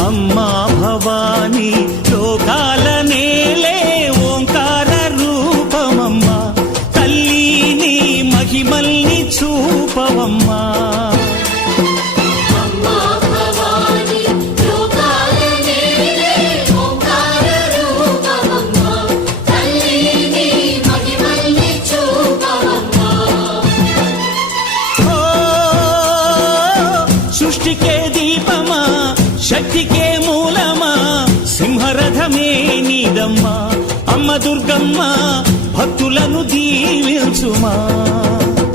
అమ్మా భవానీ లోకాల నేలే ఓంకార రూపమమ్మా తల్లి నీ మహిమల్ని చూపవమ్మా సృష్టికే దీపమా శక్తికే మూలమా సింహరథమే నీదమ్మా అమ్మ దుర్గమ్మ భక్తులను దీవించుమా